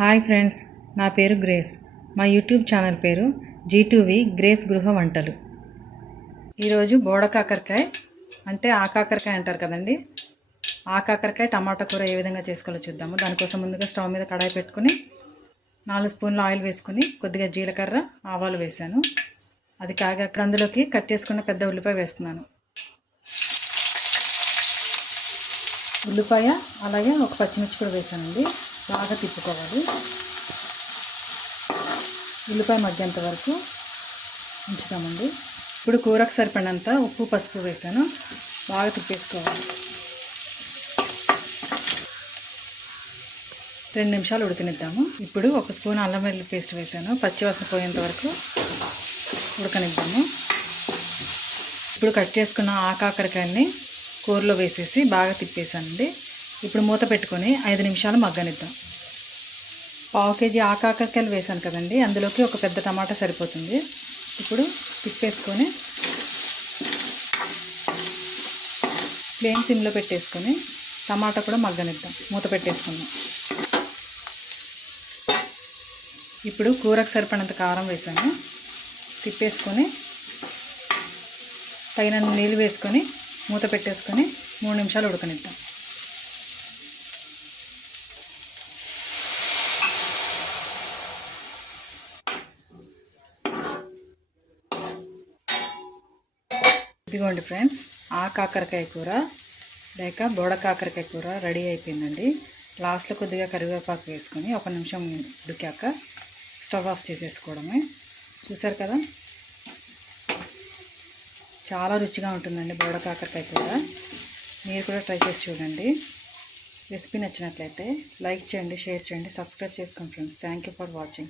Hi friends, నా పేరు grace. మా యూట్యూబ్ ఛానల్ పేరు G2V గ్రేస్ గృహ వంటలు. ఈరోజు బోడ కాకరకాయ అంటే ఆకాకరకాయ అంటారు కదండి, ఆకాకరకాయ టమాటా కూర ఏ విధంగా చేసుకోవాలో చూద్దాము. దానికోసం ముందుగా స్టవ్ మీద కడాయి పెట్టుకుని 4 స్పూన్ల ఆయిల్ వేసుకుని కొద్దిగా జీలకర్ర ఆవాలు వేసాను. అది కాగాక అందులోకి కట్ చేసుకున్న పెద్ద ఉల్లిపాయ వేస్తున్నాను. ఉల్లిపాయ అలాగే ఒక పచ్చిమిర్చి కూడా వేసానండి. బాగా తిప్పుకోవాలి. ఉల్లిపాయ మగ్గేంత వరకు ఉంచుతామండి. ఇప్పుడు కూరకు సరిపడినంత ఉప్పు పసుపు వేసాను. బాగా తిప్పేసుకోవాలి. 2 నిమిషాలు ఉడకనిద్దాము. ఇప్పుడు 1 స్పూన్ అల్లం వెల్లుల్లి పేస్ట్ వేసాను. పచ్చివాసన పోయేంత వరకు ఉడకనిద్దాము. ఇప్పుడు కట్ చేసుకున్న ఆకాకరకాయని కూరలో వేసేసి బాగా తిప్పేసానండి. ఇప్పుడు మూత పెట్టుకొని 5 నిమిషాలు మగ్గనిద్దాం. 1/2 కేజీ ఆకాకరకాయలు వేసాను కదండి, అందులోకి ఒక పెద్ద టమాటా సరిపోతుంది. ఇప్పుడు తిప్పేసుకొని ఫ్లేమ్ సిమ్లో పెట్టేసుకొని టమాటా కూడా మగ్గనిద్దాం. మూత పెట్టేసుకుందాం. ఇప్పుడు కూరకు సరిపడినంత కారం వేసాను. తిప్పేసుకొని తగినంత నీళ్ళు వేసుకొని మూత పెట్టేసుకొని 3 నిమిషాలు ఉడకనిద్దాం. ఇదిగోండి ఫ్రెండ్స్, ఆ కాకరకాయ కూర లేక బోడ కాకరకాయ కూర రెడీ అయిపోయిందండి. లాస్ట్లో కొద్దిగా కరివేపాకు వేసుకొని 1 నిమిషం ఉడికాక స్టవ్ ఆఫ్ చేసేసుకోవడమే. చూసారు కదా, చాలా రుచిగా ఉంటుందండి బోడ కాకరకాయ కూర. మీరు కూడా ట్రై చేసి చూడండి. రెసిపీ నచ్చినట్లయితే లైక్ చేయండి, షేర్ చేయండి, సబ్స్క్రైబ్ చేసుకోండి friends. Thank you for watching.